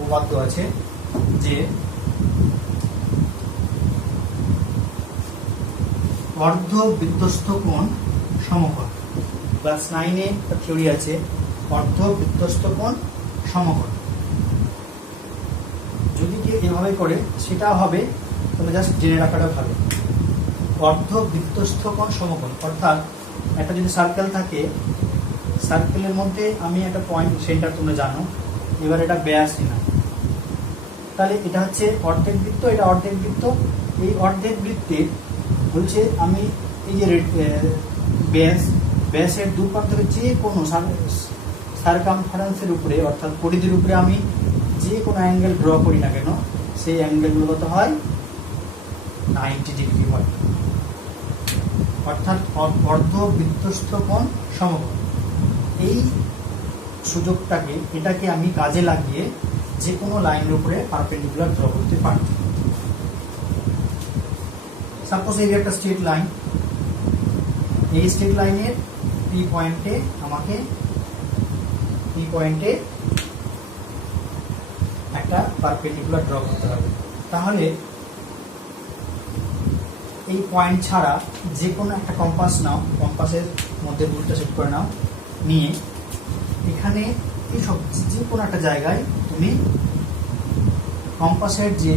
উপপাদ্য আছে যে অর্ধবৃত্তস্থ কোণ সমকোণ। ক্লাস 9-এ একটা থিওরি আছে অর্ধবৃত্তস্থ কোণ সমকোণ। যদি কেউ এভাবে করে সেটা হবে, তবে জাস্ট জেনে রাখাটা ভালো। অর্ধবৃত্তস্থ কোণ সমকোণ অর্থাৎ একটা যদি সার্কেল থাকে, সার্কেলের মধ্যে আমি একটা পয়েন্ট সেন্টার তোমরা জানো, এবার এটা ব্যাস না, তাহলে এটা হচ্ছে অর্ধেক বৃত্ত, এটা অর্ধেক বৃত্ত। এই অর্ধেক বৃত্তের বলছে আমি এই যে ব্যাসের দু প্রান্তের যে কোনো সার্কামফারেন্সের উপরে অর্থাৎ পরিধির উপরে আমি যে কোনো অ্যাঙ্গেল ড্র করি না কেন, সেই অ্যাঙ্গেলগুলো কত হয়? 90 ডিগ্রি হয়। অর্থাৎ অর্ধবৃত্তস্থ কোণ সমকোণ। এই সুযোগটাকে, এটাকে আমি কাজে লাগিয়ে যে কোনো লাইনের উপরে পারপেন্ডিকুলার ড্র করতে পারি। সাপোজ এই একটা স্ট্রেট লাইন, এই স্ট্রেট লাইনের পি পয়েন্টে আমাকে একটা পারপেন্ডিকুলার ড্র করতে হবে। তাহলে এই পয়েন্ট ছাড়া যে কোনো একটা কম্পাস নাও, কম্পাসের মধ্যে দুটো সেট করে নাও, নিয়ে এখানে এই সব যে কোনো একটা জায়গায় তুমি কম্পাসের যে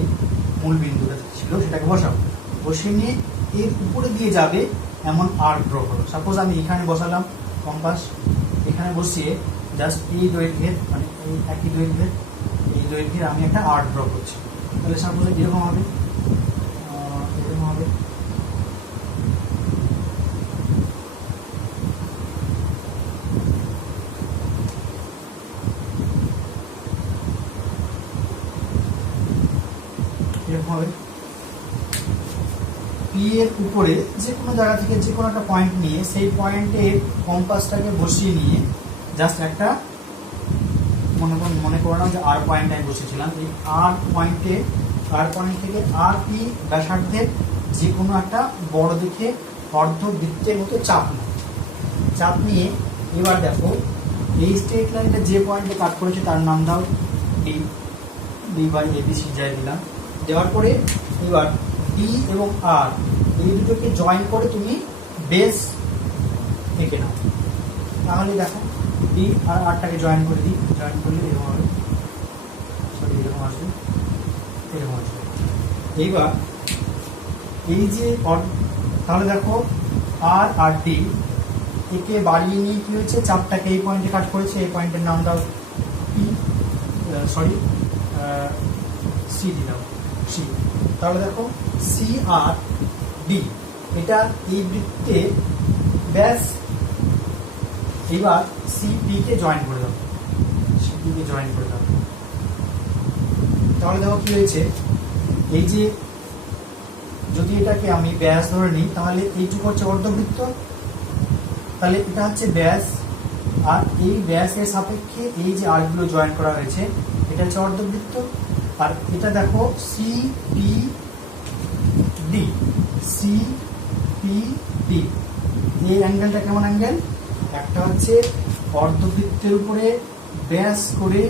মূল বিন্দুটা ছিল সেটাকে বসাবো। বসিয়ে নিয়ে এর উপরে দিয়ে যাবে এমন আর্ক ড্র করো। সাপোজ আমি এখানে বসালাম কম্পাস, এখানে বসিয়ে জাস্ট এই দৈর্ঘ্যের, মানে এই একই দৈর্ঘ্যের, এই দৈর্ঘ্যের আমি একটা আর্ক ড্র করছি। তাহলে সাপোজ এরকম হবে, এরকম হবে। এরকম হবে। পি এর উপরে যে কোনো জায়গা থেকে যে কোনো একটা পয়েন্ট নিয়ে সেই পয়েন্টে কম্পাসটাকে বসিয়ে নিয়ে জাস্ট একটা মনে করে নাও যে আর পয়েন্ট আমি বসেছিলাম। এই আর পয়েন্ট থেকে আর পি ব্যাসার্ধের যে কোনো একটা বড় দেখে অর্ধবৃত্তের মতো চাপ নিয়ে এবার দেখো এই স্ট্রেট লাইনটা যে পয়েন্টে কাট করেছে তার নাম দাও ডি বাই এবিসি যাই দিলাম। দেওয়ার পরে এবার ডি এবং আর এই দুটোকে জয়েন করে তুমি বেস এঁকে নাও। তাহলে দেখো ডি আর আরটাকে জয়েন করে দিই, জয়েন করলে এরকম হবে, সরি এরকম আসবে, এরকম আসবে। এইবার এই যে তাহলে দেখো আর আর ডি একে বাড়িয়ে নিয়ে কি হয়েছে, চাপটাকে এই পয়েন্টে কাট করেছে, এই পয়েন্টের নাম দাও পি, সরি সি দিলাম, সি। তাহলে দেখো সি আর ডি এটা এই বৃত্তে ব্যাস। এবার সিপি কে জয়েন করে দাও, সিপি কে জয়েন করে দাও। তাহলে দেখো কি হয়েছে, এই যে যদি এটাকে আমি ব্যাস ধরে নিই তাহলে এইটুকু হচ্ছে অর্ধবৃত্ত, তাহলে এটা হচ্ছে ব্যাস, আর এই ব্যাসের সাপেক্ষে এই যে আর্কগুলো জয়েন করা হয়েছে এটা হচ্ছে অর্ধবৃত্ত। আর এটা দেখো সিপিডি, সিপিডি এই অ্যাঙ্গেলটা কেমন অ্যাঙ্গেল? একটা হচ্ছে অর্ধবৃত্তের উপরে ব্যাস করে,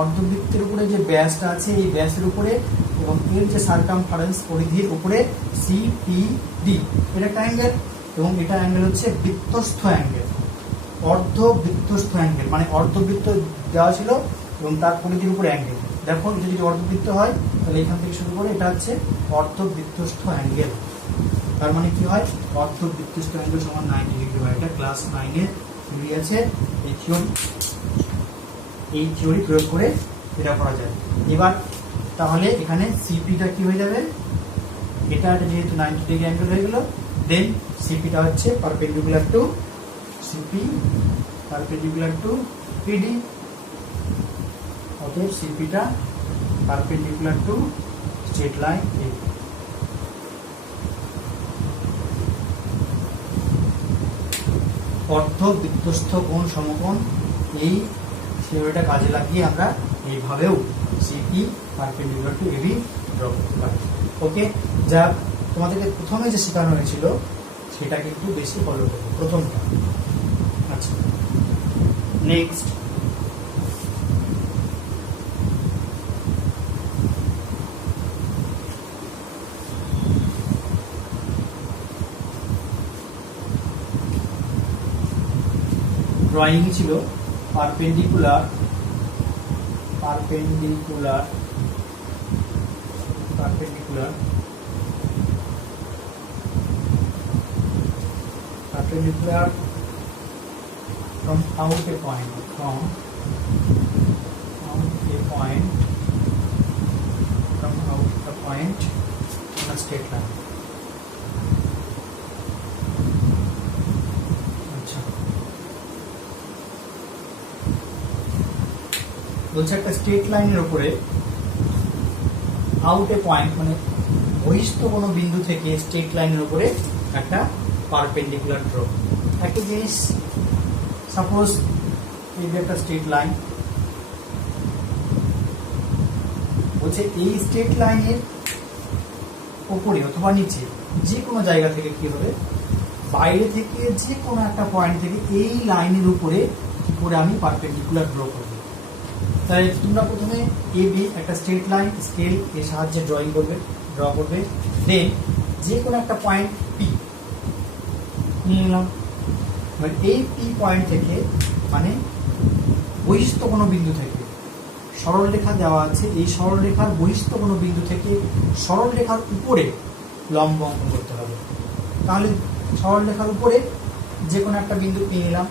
অর্ধবৃত্তের উপরে যে ব্যাসটা আছে এই ব্যাসের উপরে এবং এর যে সার্কামফারেন্স পরিধির উপরে সিপিডি, এটা একটা অ্যাঙ্গেল। এবং এটা অ্যাঙ্গেল হচ্ছে বৃত্তস্থ অ্যাঙ্গেল, অর্ধবৃত্তস্থ অ্যাঙ্গেল, মানে অর্ধবৃত্ত দেওয়া ছিল এবং তার পরিধির উপরে অ্যাঙ্গেল। দেখো এটা যদি অর্ধবৃত্ত হয় তাহলে এখান থেকে শুরু করে এটা হচ্ছে অর্ধবৃত্তস্থ অ্যাঙ্গেল। তার মানে কি হয়, অর্ধবৃত্তস্থ অ্যাঙ্গেল সমান 90 ডিগ্রি হয়। এটা ক্লাস 9-এর থিওরি আছে, এই থিওরি প্রয়োগ করে এটা করা যায়। এবার তাহলে এখানে সিপিটা কি হয়ে যাবে, এটা যেহেতু 90 ডিগ্রি অ্যাঙ্গেল হয়ে গেল, দেন সিপিটা হচ্ছে perpendicular to CP, perpendicular to PD. অতএব সিপিটা পারপেন্ডিকুলার টু স্ট্রেট লাইন এ। অর্ধবৃত্তস্থ কোণ সমকোণ, এই থিওরিটা কাজে লাগিয়ে আমরা এইভাবেও CP perpendicular to AB draw করতে পারি। ওকে, যা তোমাদেরকে প্রথমে যে শেখানো হয়েছিল সেটা কিন্তু বেশি ফলো করবে প্রথমটা। আচ্ছা, নেক্সট ড্রয়িং ছিল perpendicular perpendicular perpendicular perpendicular from out a point from out a point from out a point on a straight line আচ্ছা বলছে একটা স্ট্রেট লাইনের উপরে আউট এ পয়েন্ট মানে বহিস্থ কোনো বিন্দু থেকে স্ট্রেট লাইনের উপরে একটা পারপেন্ডিকুলার ড্র। একটা জিনিস সাপোজ এই যে একটা স্ট্রেট লাইন বলছে এই স্ট্রেট লাইনের উপরে অথবা নিচে যে কোনো জায়গা থেকে কি হবে বাইরে থেকে যে কোনো একটা পয়েন্ট থেকে এই লাইনের উপরে কি করে আমি পারপেন্ডিকুলার ড্র করব। তাই তোমরা প্রথমে এ বি একটা স্ট্রেট লাইন স্কেল এর সাহায্যে ড্র করবে দেন যে কোনো একটা পয়েন্ট পি নিয়ে নিলাম। এই পি পয়েন্ট থেকে মানে বহিস্থ কোনো বিন্দু থেকে সরল রেখা দেওয়া আছে, এই সরল রেখার বহিস্থ কোনো বিন্দু থেকে সরল রেখার উপরে লম্ব অঙ্কন করতে হবে। তাহলে সরল রেখার উপরে যে কোনো একটা বিন্দু পি নিলাম।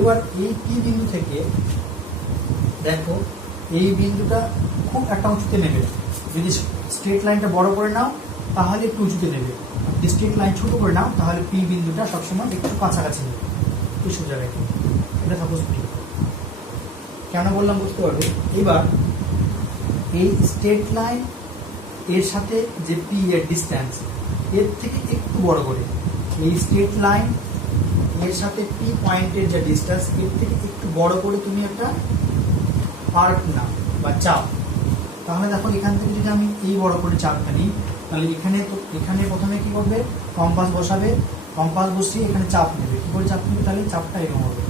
এবার এই পি বিন্দু থেকে দেখো এই বিন্দুটা খুব একটা উঁচুতে নেবে, যদি স্ট্রেট লাইনটা বড় করে নাও তাহলে একটু উঁচুতে নেবে, যদি স্ট্রেট লাইন ছোট করে নাও তাহলে পি বিন্দুটা সবসময় একটু কাছাকাছি নেবে এই সোজা রেখে। এটা সাপোজ পি, কেন বললাম বুঝতে পারবে। এবার এই স্ট্রেট লাইন এর সাথে যে পি এর ডিস্ট্যান্স এর থেকে একটু বড় করে এই স্ট্রেট লাইন এর সাথে পি পয়েন্টের যে ডিস্ট্যান্স এর থেকে একটু বড় করে তুমি একটা আর্ক নাও বা চাপ। তাহলে দেখো এখান থেকে যদি আমি এই বড় করে চাপটা নিই তাহলে এখানে প্রথমে কি করবে কম্পাস বসাবে, কম্পাস বসিয়ে এখানে চাপ নেবে। কি করে চাপ নেবে তাহলে চাপটা এরকম হবে,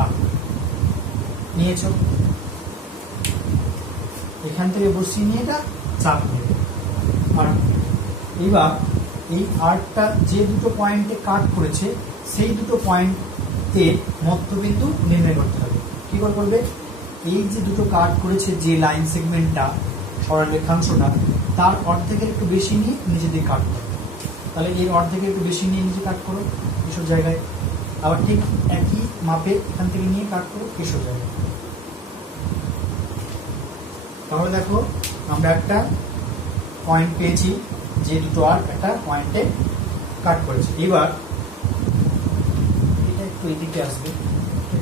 আর্ক নিয়েছ, এখান থেকে বসিয়ে নিয়ে এটা চাপ নেবে। আর এবার এই আর্কটা যে দুটো পয়েন্টে কাট করেছে সেই দুটো পয়েন্টে মধ্যবিন্দু নির্ণয় করতে হবে। কি করে করবে, এই যে দুটো কাট করেছে যে লাইন সেগমেন্টটা সরল রেখাংশটা তার অর্ধেকের একটু বেশি নিয়ে নিচে দিয়ে কাট করবে। তাহলে এর অর্ধেকের একটু বেশি নিয়ে নিচে কাট করো এসব জায়গায়, আবার ঠিক একই মাপে এখান থেকে নিয়ে কাট করো এসব জায়গায়। তাহলে দেখো আমরা একটা পয়েন্ট পেয়েছি যে দুটো আর্ক একটা পয়েন্টে কাট করেছে। এবার এটা একটু এদিকে আসবে,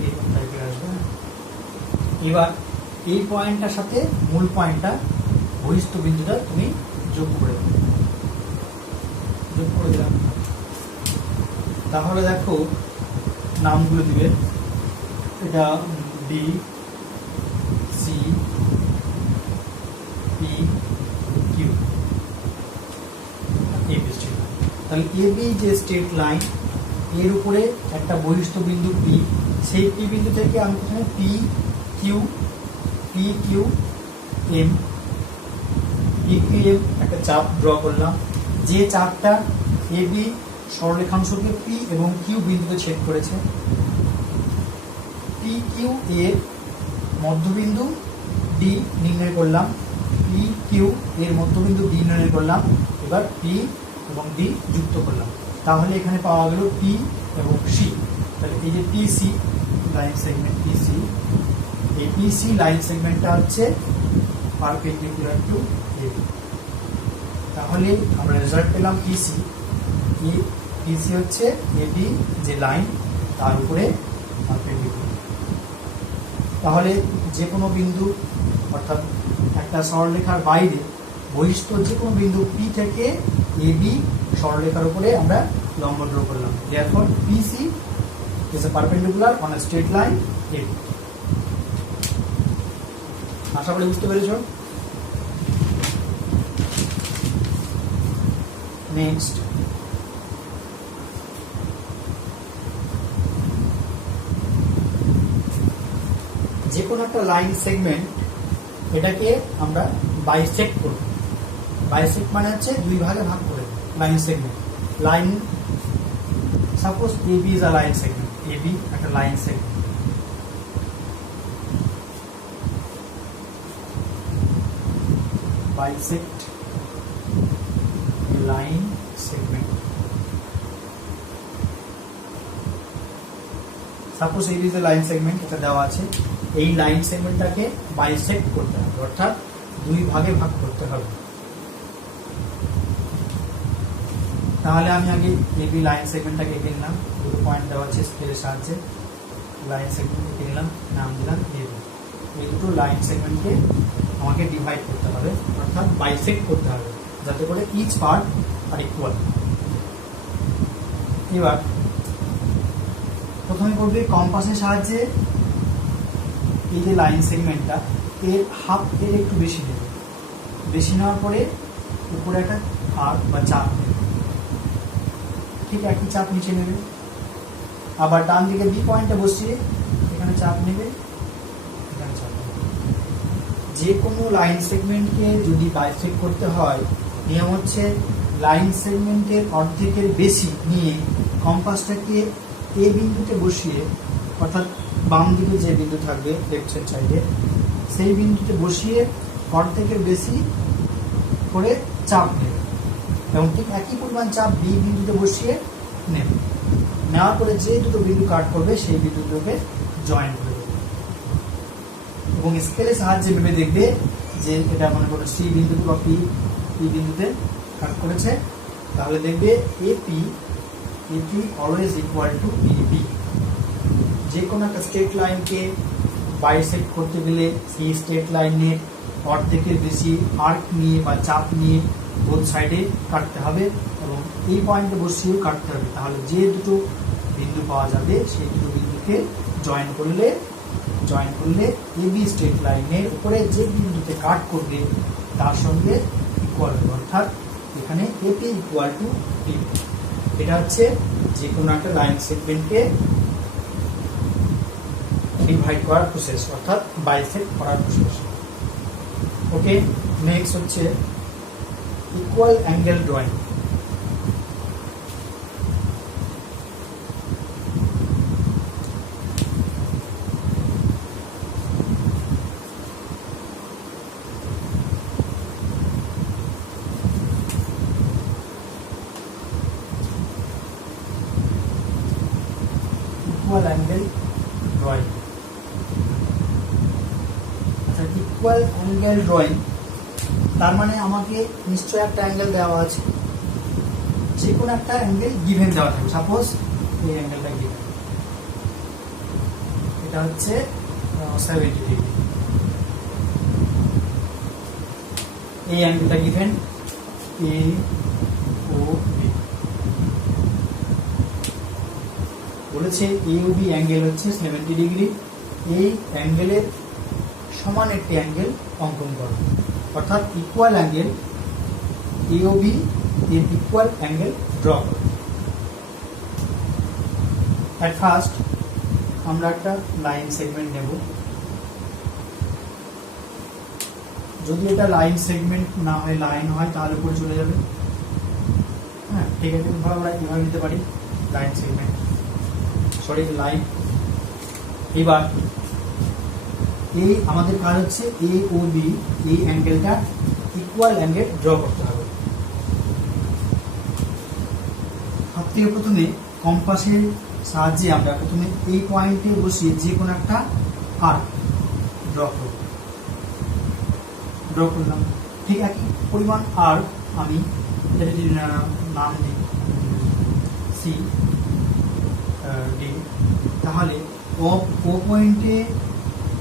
এরকম টাইপের আসবে। এবার এই পয়েন্টটার সাথে মূল পয়েন্টটা বহিস্থ বিন্দুটা তুমি যোগ করে দিলাম। তাহলে দেখো নামগুলো দিবে, এটা D C P Q AB straight line. তাহলে এবি যে স্ট্রেট লাইন এর উপরে একটা বহিস্থ বিন্দু পি, সেই পি বিন্দু থেকে আমি প্রথমে পি কিউ এম একটা চাপ ড্র করলাম। যে চাপটা এবি সরলরেখাংশকে পি এবং কিউ বিন্দুতে ছেদ করেছে, পি কিউ এর মধ্যবিন্দু ডি নির্ণয় করলাম, পি কিউ এর মধ্যবিন্দু ডি নির্ণয় করলাম। এবার পি এবং ডি যুক্ত করলাম, তাহলে এখানে পাওয়া গেল পি এবং সি। তাহলে এই যে পিসি লাইন সেগমেন্ট পিসি, এই পিসি লাইন সেগমেন্টটা হচ্ছে পারপেন্ডিকুলার টু এবি। তাহলে আমরা রেজাল্ট পেলাম পিসি, পিসি হচ্ছে এবি যে লাইন তার উপরে পারপেন্ডিকুলার। তাহলে যে কোনো বিন্দু অর্থাৎ একটা সরলরেখার বাইরে বহিস্থ যে কোনো বিন্দু পি থেকে এবি সরলরেখার উপরে আমরা লম্ব ড্র করলাম। therefore PC is a perpendicular on a straight line AB। আশা করি বুঝতে পেরেছো। নেক্সট যে কোনো একটা লাইন সেগমেন্ট এটাকে আমরা বাইসেক্ট করব। বাইসেক্ট মানে হচ্ছে দুই ভাগে ভাগ করে line segment. Line suppose AB is a line segment, AB একটা line segment, bisect line segment. Suppose এই যে লাইন সেগমেন্ট এটা দেওয়া আছে, এই লাইন সেগমেন্টটাকে বাইসেক্ট করতে হবে, অর্থাৎ দুই ভাগে ভাগ করতে হবে। তাহলে আমি আগে এবি লাইন সেগমেন্টটাকে এঁকে নিলাম, দুটো পয়েন্ট দেওয়া আছে স্কেলের সাহায্যে, লাইন সেগমেন্ট এঁকে নিলাম, নাম দিলাম এবি। এই দুটো লাইন সেগমেন্টকে আমাকে ডিভাইড করতে হবে, অর্থাৎ বাইসেক্ট করতে হবে, যাতে করে ইচ পার্ট আর ইকুয়াল। এবার প্রথমে করবে কম্পাসের সাহায্যে এই যে লাইন সেগমেন্টটা এর হাফ এর একটু বেশি নেবে, বেশি নেওয়ার পরে উপরে একটা আর্ক বা চাপ নেবে, ঠিক একই চাপ নিচে নেবে। আবার ডান দিকে বি পয়েন্টে বসিয়ে এখানে চাপ নেবে, এখানে চাপ নেবে। যে কোনো লাইন সেগমেন্টকে যদি বাইসেক্ট করতে হয়, নিয়ম হচ্ছে লাইন সেগমেন্টের অর্ধেকের বেশি নিয়ে কম্পাসটাকে এ বিন্দুতে বসিয়ে, অর্থাৎ বাম দিকে যে বিন্দু থাকবে লেফট হ্যান্ড সাইডে, সেই বিন্দুতে বসিয়ে অর্ধেকের বেশি করে চাপ নেবে, এবং ঠিক একই পরিমাণ চাপ বি বিন্দুতে বসিয়ে নেবে। নেওয়ার পরে যে দুটো বিন্দু কাট করবে সেই বিন্দু দুটোকে জয়েন করে দেবে, এবং স্কেলের সাহায্যে ভেবে দেখবে যে এটা মনে করো সি বিন্দুতে বা পি বিন্দুতে কাট করেছে, তাহলে দেখবে AP always equal to AB. যে কোনো একটা স্ট্রেট লাইনকে বাইসেক্ট করতে গেলে সেই স্ট্রেট লাইনের অর্ধেকের বেশি আর্ক নিয়ে বা চাপ নিয়ে বোথ সাইডে কাটতে হবে, এবং এই পয়েন্টে বসিয়েও কাটতে হবে। তাহলে যে দুটো বিন্দু পাওয়া যাবে সেই দুটো বিন্দুকে জয়েন করলে এবি স্ট্রেট লাইনের উপরে যে বিন্দুতে কাট করবে তার সঙ্গে ইকুয়াল হবে, অর্থাৎ এখানে এপি ইকুয়াল টু বি। এটা হচ্ছে যে কোনো একটা লাইন সেগমেন্টকে ডিভাইড করার প্রসেস, অর্থাৎ বাইসেক্ট করার প্রসেস। ওকে, নেক্সট হচ্ছে equal angle drawing. Equal angle drawing. আচ্ছা, ইকুয়াল অ্যাঙ্গেল ড্রয়িং তার মানে আমাকে নিশ্চয় একটা অ্যাঙ্গেল দেওয়া আছে, যে কোনো একটা অ্যাঙ্গেল গিভেন দেওয়া থাকবে। সাপোজ এই অ্যাঙ্গেলটা গিভেন, এটা হচ্ছে 70 ডিগ্রি। এই অ্যাঙ্গেলটা গিভেন এ ও বি, বলেছে এ ও বি অ্যাঙ্গেল হচ্ছে 70 ডিগ্রি। এই অ্যাঙ্গেলের সমান একটি অ্যাঙ্গেল অঙ্কন করো, অর্থাৎ equal angle A O B এর ইকুয়াল অ্যাঙ্গেল ড্র করো। অ্যাট ফার্স্ট আমরা একটা লাইন সেগমেন্ট নেব। যদি এটা লাইন সেগমেন্ট না হয়, লাইন হয়, তাহলে উপরে চলে যাবে। হ্যাঁ, ঠিক আছে, ধরো আমরা এভাবে নিতে পারি লাইন সেগমেন্ট, সরি লাইন। এবার এই আমাদের কাজ হচ্ছে এ ও বি এই অ্যাঙ্গেলটা ইকুয়াল অ্যাঙ্গেল ড্র করতে হবে। সব থেকে প্রথমে কম্পাসের সাহায্যে আমরা প্রথমে এই পয়েন্টে বসিয়ে যে কোনো একটা আর্ক ড্র করলাম। ঠিক একই পরিমাণ আর্ক আমি নাম দিই সি ডি, তাহলে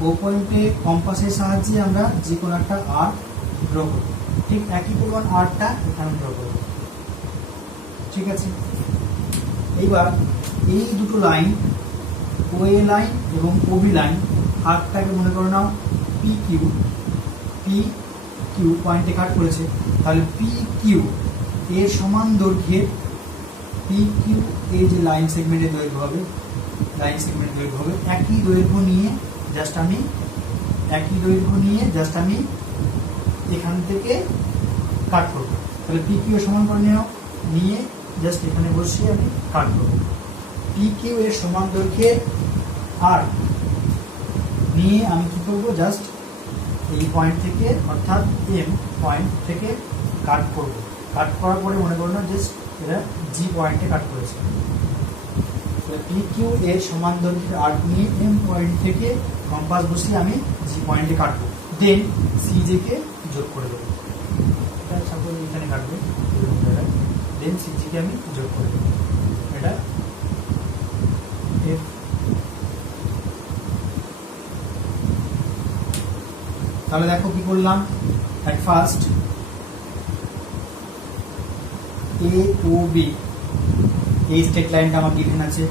ও পয়েন্টে কম্পাসের সাহায্যে আমরা যে কোনো একটা আর্ক ড্র করব। ঠিক একই পরিমাণ আর্কটা এখানে ড্র করব, ঠিক আছে। এইবার এই দুটো লাইন, ও এ লাইন এবং ও বি লাইন, আর্কটাকে মনে করে নাও পি কিউ পয়েন্টে কাট করেছে, তাহলে পি কিউ এর সমান দৈর্ঘ্যের পি কিউ এই যে লাইন সেগমেন্টের দৈর্ঘ্য হবে, একই দৈর্ঘ্য নিয়ে জাস্ট আমি এখান থেকে কাট করবো। তাহলে পি কিউ সমান করে নিয়ে জাস্ট এখানে বসিয়ে আমি কাট করবো। পি কিউ এর সমান দৈর্ঘ্যের আর নিয়ে আমি কি করব, জাস্ট এই পয়েন্ট থেকে অর্থাৎ এম পয়েন্ট থেকে কাট করব। কাট করার পরে মনে করুন জাস্ট এটা জি পয়েন্টে কাট করেছে। পি কিউ এর সমান দৈর্ঘ্যের আর্ক নিয়ে এম পয়েন্ট থেকে কম্পাস বসিয়ে আমি জি পয়েন্টে কাটবো, দেন সিজে কে যোগ করে দেবো। এটা সাপোজ এখানে কাটবে, দেন সিজি কে আমি যোগ করে দেবো। এটা এফ। তাহলে দেখো কি করলাম, at first A O B এই স্ট্রেট লাইনটা আমার গিভেন আছে।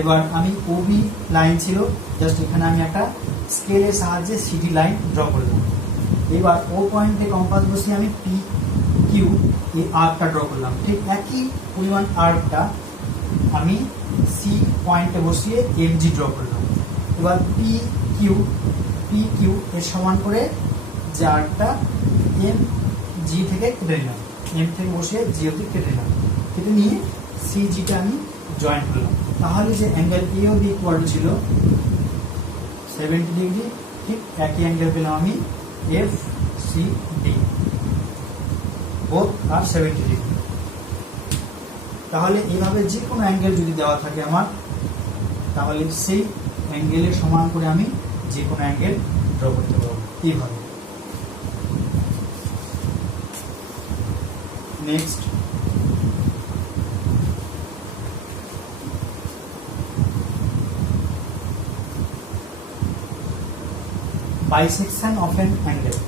এবার আমি ওবি লাইন ছিল, জাস্ট এখানে আমি একটা স্কেলের সাহায্যে সিডি লাইন ড্র করলাম। এবার ও পয়েন্টে কম্পাস বসিয়ে আমি পি কিউ এই আর্কটা ড্র করলাম। ঠিক একই পরিমাণ আর্কটা আমি সি পয়েন্টে বসিয়ে এমজি ড্র করলাম। এবার পি কিউ এর সমান করে যে আর্কটা এম জি থেকে কেটে নিলাম, এম থেকে বসিয়ে জি অবধি কেটে নিলাম। কেটে নিয়ে সিজিটা আমি জয়েন করলাম। তাহলে যে angle A O B equal ছিল 70 ডিগ্রি, ঠিক একই অ্যাঙ্গেল পেলাম আমি এফ সি ডি, বোথ আর 70 ডিগ্রি। তাহলে এইভাবে যে কোনো অ্যাঙ্গেল যদি দেওয়া থাকে আমার, তাহলে সেই অ্যাঙ্গেলের সমান করে আমি যে কোনো অ্যাঙ্গেল ড্র করতে পারবো এইভাবে। Next, bisection of an angle.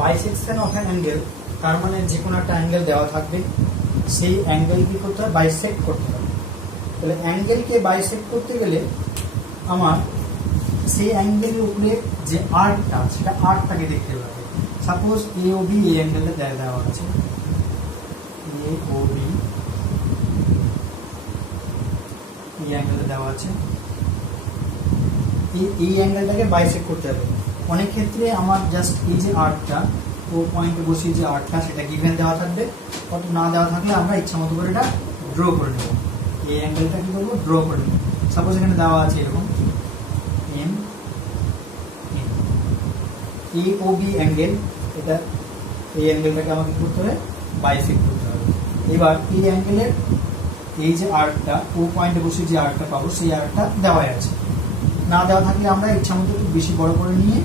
Bisection of an angle তার মানে যে কোনো একটা অ্যাঙ্গেল দেওয়া থাকবে, সেই অ্যাঙ্গেল কি করতে হবে, বাইসেক্ট করতে হবে। তাহলে অ্যাঙ্গেলকে বাইসেক্ট করতে গেলে আমার সেই অ্যাঙ্গেলের উপরে যে আর্কটা, সেটা আর্কটাকে দেখতে হবে। সাপোজ এ ও বি এই অ্যাঙ্গেলটা দেওয়া আছে, এ ও বি এই অ্যাঙ্গেলটা দেওয়া আছে, এই অ্যাঙ্গেলটাকে বাইসেক্ট করতে হবে। অনেক ক্ষেত্রে আমার জাস্ট এই যে আর্কটা, ও পয়েন্টে বসিয়ে যে আর্কটা সেটা গিভেন দেওয়া থাকবে, কত না দেওয়া থাকলে আমরা ইচ্ছা মতো করে এটা ড্র করে নেব। এই অ্যাঙ্গেলটা কি করবো, ড্র করে নেব। সাপোজ এখানে দেওয়া আছে এরকম M A O B angle, এটা এই অ্যাঙ্গেলটাকে আমাকে করতে হবে বাইসেক্ট করতে হবে। এবার এই অ্যাঙ্গেলের এই যে আর্কটা, ও পয়েন্টে বসে যে আর্কটা পাবো, সেই আর্কটা দেওয়া আছে। না দেওয়া থাকলে আমরা ইচ্ছা মতো একটু বেশি বড় করে নিয়ে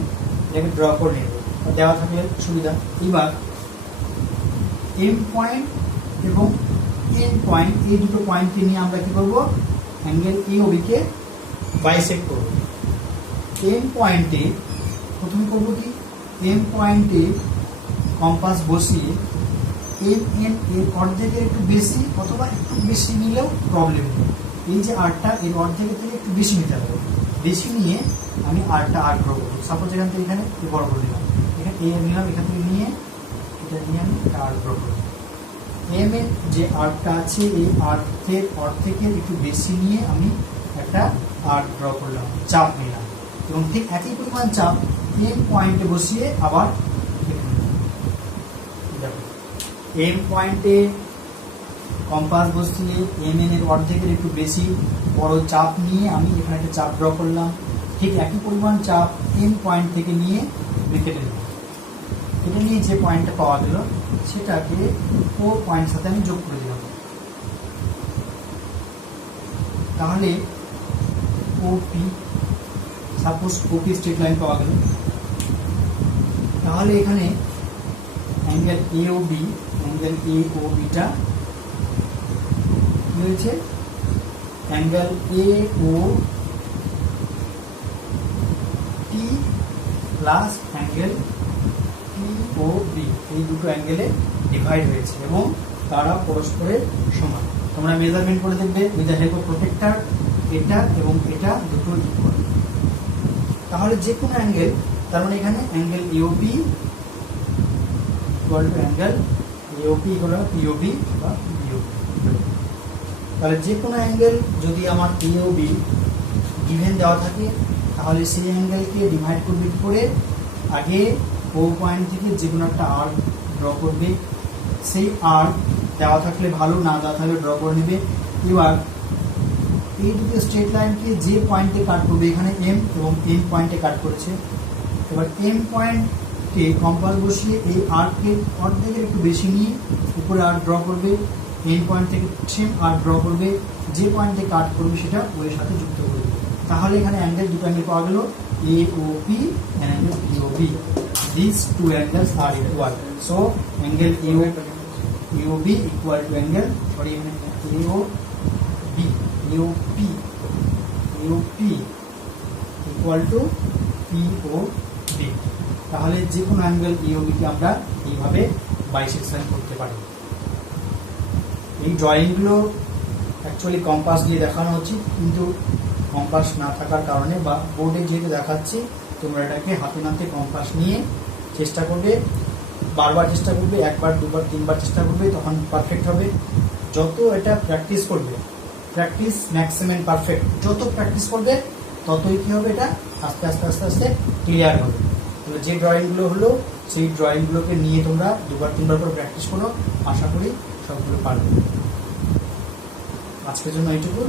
এটাকে ড্র করে নেব, দেওয়া থাকলে সুবিধা। এবার এম পয়েন্ট এবং এন পয়েন্ট, এই দুটো পয়েন্টকে নিয়ে আমরা কি করব, অ্যাঙ্গেল এ ও বি কে বাইসেক্ট করব। এম পয়েন্টে প্রথমে করবো কি, এম পয়েন্টে কম্পাস বসিয়ে এম এন এর অর্ধেকের একটু বেশি অথবা একটু বেশি নিলেও প্রবলেম নেই। এই যে আর্টটা এর অর্ধেকের থেকে একটু বেশি নিতে হবে, বেশি নিয়ে আমি আর্টটা আর্ট ড্র করবো। সাপোজ এখান থেকে এখানে বড় করে দিলাম, এখানে এ নিলাম, এখান থেকে নিয়ে এটা নিয়ে আমি আর্ট ড্র করবো। এম এর যে আর্টটা আছে, এই আর্টের অর্ধেকের একটু বেশি নিয়ে আমি একটা আর্ট ড্র করলাম, চাপ নিলাম, এবং ঠিক একই পরিমাণ চাপ এম পয়েন্টে বসিয়ে আবার এম পয়েন্টে কম্পাস বসিয়ে এম এন এর অর্ধেকের একটু বেশি বড় চাপ নিয়ে আমি এখানে একটা চাপ ড্র করলাম। ঠিক একই পরিমাণ চাপ এম পয়েন্ট থেকে নিয়ে কেটে নিলাম। কেটে নিয়ে যে পয়েন্টটা পাওয়া গেল সেটাকে ও পয়েন্টের সাথে আমি যোগ করে দিলাম। তাহলে OP, suppose OP straight line পাওয়া গেল। তাহলে এখানে angle A O B, angle A O বিটা কি হয়েছে, angle A O T plus angle P O B, এই দুটো অ্যাঙ্গেলে ডিভাইড হয়েছে এবং তারা পরস্পরের সমান। তোমরা মেজারমেন্ট করে দেখবে with the help of protector, এটা এবং এটা দুটো ইকুয়াল। তাহলে যে কোনো অ্যাঙ্গেল, তার মানে এখানে angle AOP equal to angle AOP equal to POB বা বিওপি। তাহলে যে কোনো অ্যাঙ্গেল যদি আমার এ ও বি গিভেন দেওয়া থাকে, তাহলে সেই অ্যাঙ্গেলকে ডিভাইড করবে কি করে, আগে ও পয়েন্ট থেকে যে কোনো একটা আর্ক ড্র করবে, সেই আর্ক দেওয়া থাকলে ভালো, না দেওয়া থাকলে ড্র করে নেবে। এবার এই দুটো স্ট্রেট লাইনকে যে পয়েন্টে কাট করবে, এখানে এম এবং এন পয়েন্টে কাট করেছে, এবার এম পয়েন্টকে কম্পাস বসিয়ে এই আর্কের অর্ধেকের একটু বেশি নিয়ে উপরে আর্ক ড্র করবে, এন পয়েন্ট থেকে সেম আর্ক ড্র করবে, যে পয়েন্টে কাট করবে সেটা ওর সাথে যুক্ত করবে। তাহলে এখানে অ্যাঙ্গেল দুটো অ্যাঙ্গেল পাওয়া গেল, A O P and angle EOB. These two angles are equal. So angle EOB equal to angle EOP equal to POB. তাহলে যে কোনো অ্যাঙ্গেল EOB কে আমরা এইভাবে বাইসেকশন করতে পারি। এই ড্রয়িংগুলো অ্যাকচুয়ালি কম্পাস দিয়ে দেখানো উচিত, কিন্তু কম্পাস না থাকার কারণে বা বোর্ডে যেহেতু দেখাচ্ছি, তোমরা এটাকে হাতে নাতে কম্পাস নিয়ে চেষ্টা করবে, বারবার চেষ্টা করবে, একবার দুবার তিনবার চেষ্টা করবে, তখন পারফেক্ট হবে। যত এটা প্র্যাকটিস করবে, প্র্যাকটিস ম্যাক্সিমাম পারফেক্ট, যত প্র্যাকটিস করবে ততই কী হবে, এটা আস্তে আস্তে আস্তে আস্তে ক্লিয়ার হবে। তাহলে যে ড্রয়িংগুলো হলো সেই ড্রয়িংগুলোকে নিয়ে তোমরা দুবার তিনবার করে প্র্যাকটিস করো, আশা করি সবগুলো পারবে। আজকের জন্য এইটুকু।